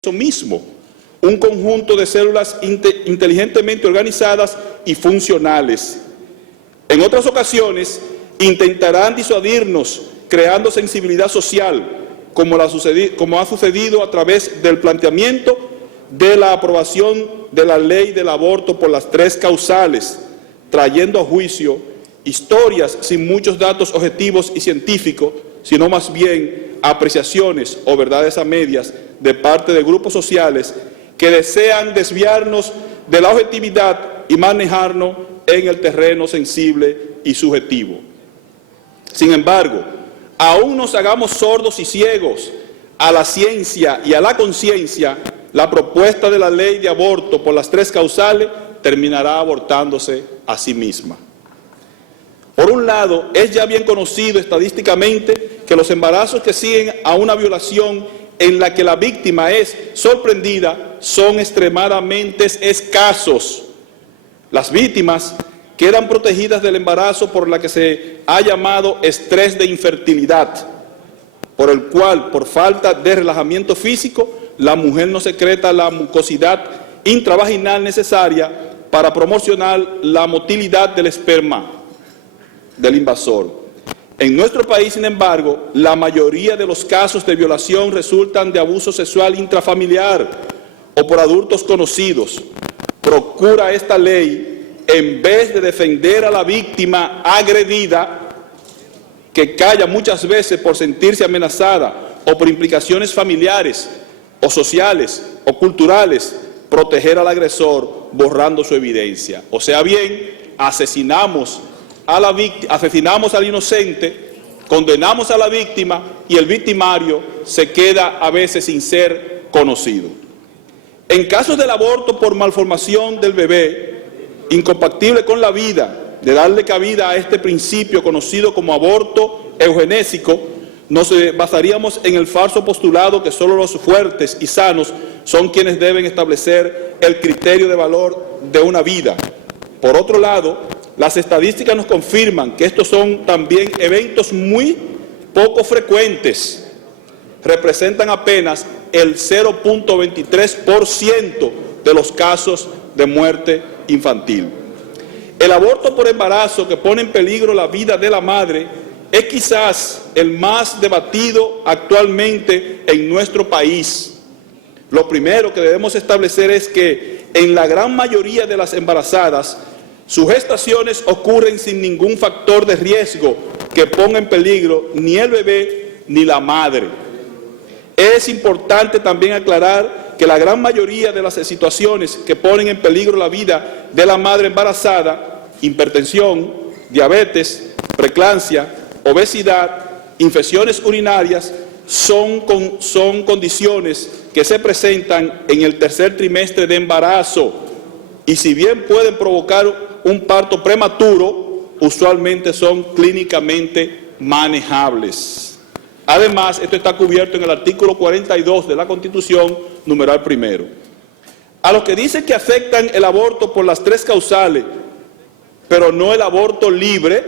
eso mismo, un conjunto de células inteligentemente organizadas y funcionales. En otras ocasiones, intentarán disuadirnos creando sensibilidad social, como ha sucedido a través del planteamiento de la aprobación de la ley del aborto por las 3 causales, trayendo a juicio historias sin muchos datos objetivos y científicos, sino más bien apreciaciones o verdades a medias de parte de grupos sociales que desean desviarnos de la objetividad y manejarnos en el terreno sensible y subjetivo. Sin embargo, aún nos hagamos sordos y ciegos a la ciencia y a la conciencia, la propuesta de la ley de aborto por las 3 causales terminará abortándose a sí misma. Por un lado, es ya bien conocido estadísticamente que los embarazos que siguen a una violación en la que la víctima es sorprendida son extremadamente escasos. Las víctimas quedan protegidas del embarazo por la que se ha llamado estrés de infertilidad, por el cual, por falta de relajamiento físico, la mujer no secreta la mucosidad intravaginal necesaria para promocionar la motilidad del esperma del invasor. En nuestro país, sin embargo, la mayoría de los casos de violación resultan de abuso sexual intrafamiliar o por adultos conocidos. Procura esta ley, en vez de defender a la víctima agredida, que calla muchas veces por sentirse amenazada o por implicaciones familiares o sociales o culturales, proteger al agresor borrando su evidencia. O sea bien, asesinamos al inocente, condenamos a la víctima y el victimario se queda a veces sin ser conocido. En casos del aborto por malformación del bebé, incompatible con la vida, de darle cabida a este principio conocido como aborto eugenésico, nos basaríamos en el falso postulado que solo los fuertes y sanos son quienes deben establecer el criterio de valor de una vida. Por otro lado, las estadísticas nos confirman que estos son también eventos muy poco frecuentes. Representan apenas el 0.23% de los casos de muerte infantil. El aborto por embarazo, que pone en peligro la vida de la madre, es quizás el más debatido actualmente en nuestro país. Lo primero que debemos establecer es que en la gran mayoría de las embarazadas, sus gestaciones ocurren sin ningún factor de riesgo que ponga en peligro ni el bebé ni la madre. Es importante también aclarar que la gran mayoría de las situaciones que ponen en peligro la vida de la madre embarazada, hipertensión, diabetes, preeclampsia, obesidad, infecciones urinarias, son condiciones que se presentan en el tercer trimestre de embarazo y si bien pueden provocar un parto prematuro, usualmente son clínicamente manejables. Además, esto está cubierto en el artículo 42 de la Constitución, numeral primero. A los que dicen que afectan el aborto por las 3 causales, pero no el aborto libre,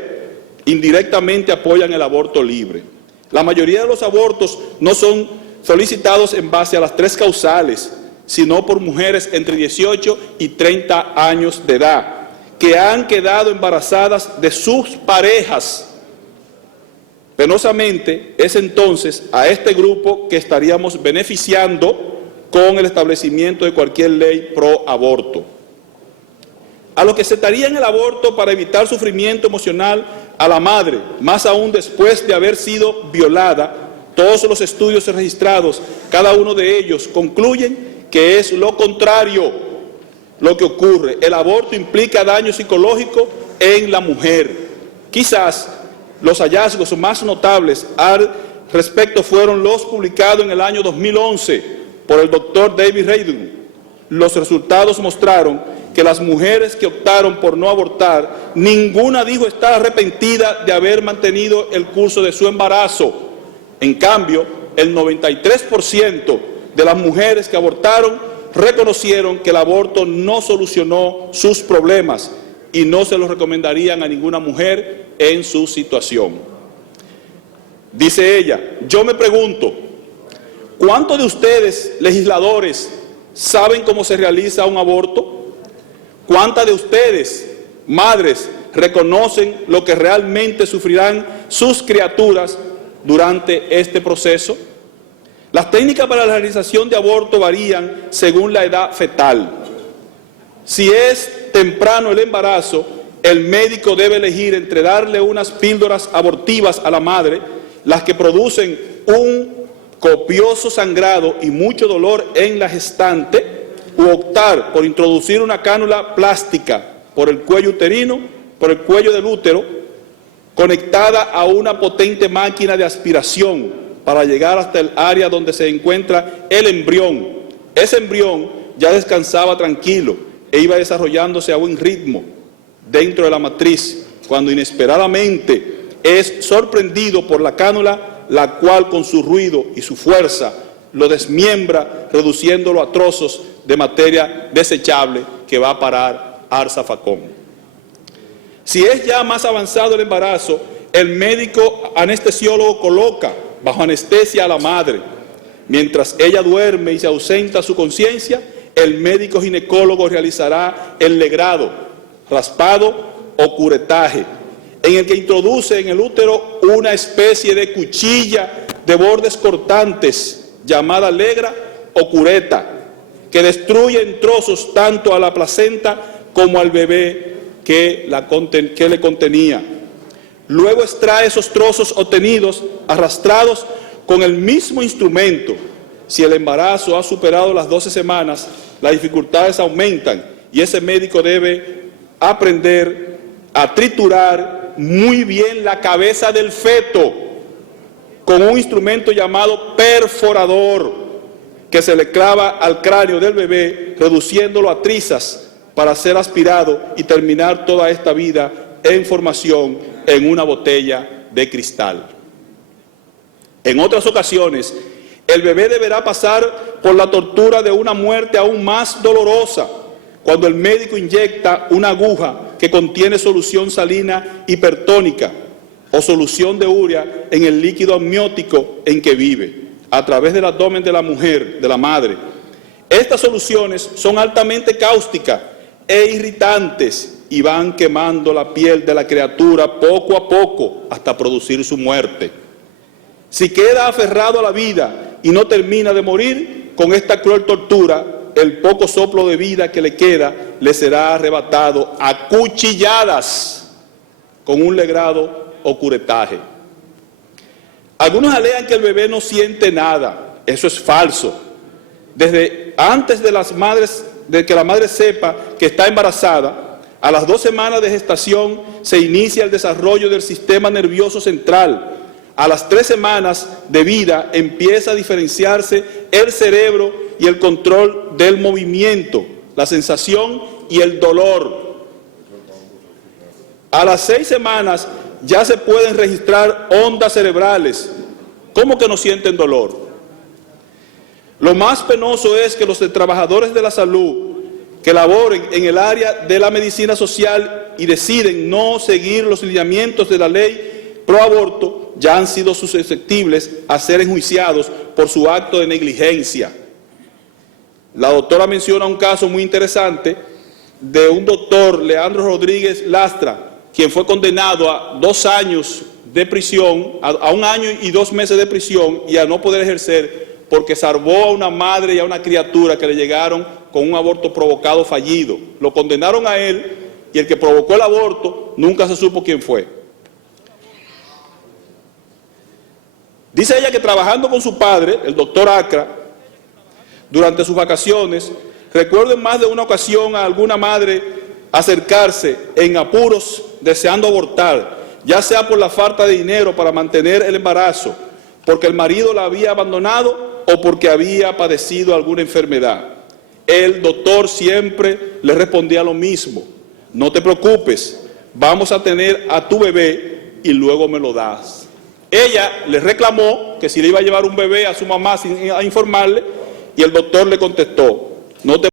indirectamente apoyan el aborto libre. La mayoría de los abortos no son solicitados en base a las 3 causales, sino por mujeres entre 18 y 30 años de edad, que han quedado embarazadas de sus parejas. Penosamente, es entonces a este grupo que estaríamos beneficiando con el establecimiento de cualquier ley pro aborto. A los que aceptarían el aborto para evitar sufrimiento emocional a la madre, más aún después de haber sido violada, todos los estudios registrados, cada uno de ellos, concluyen que es lo contrario lo que ocurre. El aborto implica daño psicológico en la mujer. Quizás los hallazgos más notables al respecto fueron los publicados en el año 2011 por el doctor David Reardon. Los resultados mostraron que las mujeres que optaron por no abortar, ninguna dijo estar arrepentida de haber mantenido el curso de su embarazo. En cambio, el 93% de las mujeres que abortaron reconocieron que el aborto no solucionó sus problemas y no se los recomendarían a ninguna mujer en su situación. Dice ella, yo me pregunto, ¿Cuántos de ustedes, legisladores, saben cómo se realiza un aborto? ¿Cuántas de ustedes, madres, reconocen lo que realmente sufrirán sus criaturas durante este proceso? Las técnicas para la realización de aborto varían según la edad fetal. Si es temprano el embarazo, el médico debe elegir entre darle unas píldoras abortivas a la madre, las que producen un copioso sangrado y mucho dolor en la gestante, u optar por introducir una cánula plástica por el cuello uterino, por el cuello del útero, conectada a una potente máquina de aspiración para llegar hasta el área donde se encuentra el embrión. Ese embrión ya descansaba tranquilo e iba desarrollándose a buen ritmo dentro de la matriz, cuando inesperadamente es sorprendido por la cánula, la cual con su ruido y su fuerza lo desmiembra, reduciéndolo a trozos de materia desechable que va a parar al zafacón. Si es ya más avanzado el embarazo, el médico anestesiólogo coloca bajo anestesia a la madre. Mientras ella duerme y se ausenta su conciencia, el médico ginecólogo realizará el legrado, raspado o curetaje, en el que introduce en el útero una especie de cuchilla de bordes cortantes llamada legra o cureta, que destruye en trozos tanto a la placenta como al bebé que le contenía. Luego extrae esos trozos obtenidos, arrastrados con el mismo instrumento. Si el embarazo ha superado las 12 semanas, las dificultades aumentan y ese médico debe aprender a triturar muy bien la cabeza del feto con un instrumento llamado perforador que se le clava al cráneo del bebé, reduciéndolo a trizas para ser aspirado y terminar toda esta vida en formación en una botella de cristal. En otras ocasiones, el bebé deberá pasar por la tortura de una muerte aún más dolorosa, cuando el médico inyecta una aguja que contiene solución salina hipertónica o solución de urea en el líquido amniótico en que vive, a través del abdomen de la mujer, de la madre. Estas soluciones son altamente cáusticas e irritantes y van quemando la piel de la criatura poco a poco hasta producir su muerte. Si queda aferrado a la vida y no termina de morir, con esta cruel tortura, el poco soplo de vida que le queda le será arrebatado a cuchilladas con un legrado o curetaje. Algunos alegan que el bebé no siente nada. Eso es falso. Desde antes de que la madre sepa que está embarazada, a las 2 semanas de gestación se inicia el desarrollo del sistema nervioso central. A las 3 semanas de vida empieza a diferenciarse el cerebro y el control del movimiento, la sensación y el dolor. A las 6 semanas ya se pueden registrar ondas cerebrales. ¿Cómo que no sienten dolor? Lo más penoso es que los trabajadores de la salud que laboren en el área de la medicina social y deciden no seguir los lineamientos de la ley pro aborto ya han sido susceptibles a ser enjuiciados por su acto de negligencia. La doctora menciona un caso muy interesante de un doctor, Leandro Rodríguez Lastra, quien fue condenado a 2 años de prisión, a 1 año y 2 meses de prisión y a no poder ejercer porque salvó a una madre y a una criatura que le llegaron con un aborto provocado fallido. Lo condenaron a él y el que provocó el aborto nunca se supo quién fue. Dice ella que trabajando con su padre, el doctor Acra, durante sus vacaciones, recuerdo en más de una ocasión a alguna madre acercarse en apuros deseando abortar, ya sea por la falta de dinero para mantener el embarazo, porque el marido la había abandonado o porque había padecido alguna enfermedad. El doctor siempre le respondía lo mismo: no te preocupes, vamos a tener a tu bebé y luego me lo das. Ella le reclamó que si le iba a llevar un bebé a su mamá sin informarle, y el doctor le contestó: no te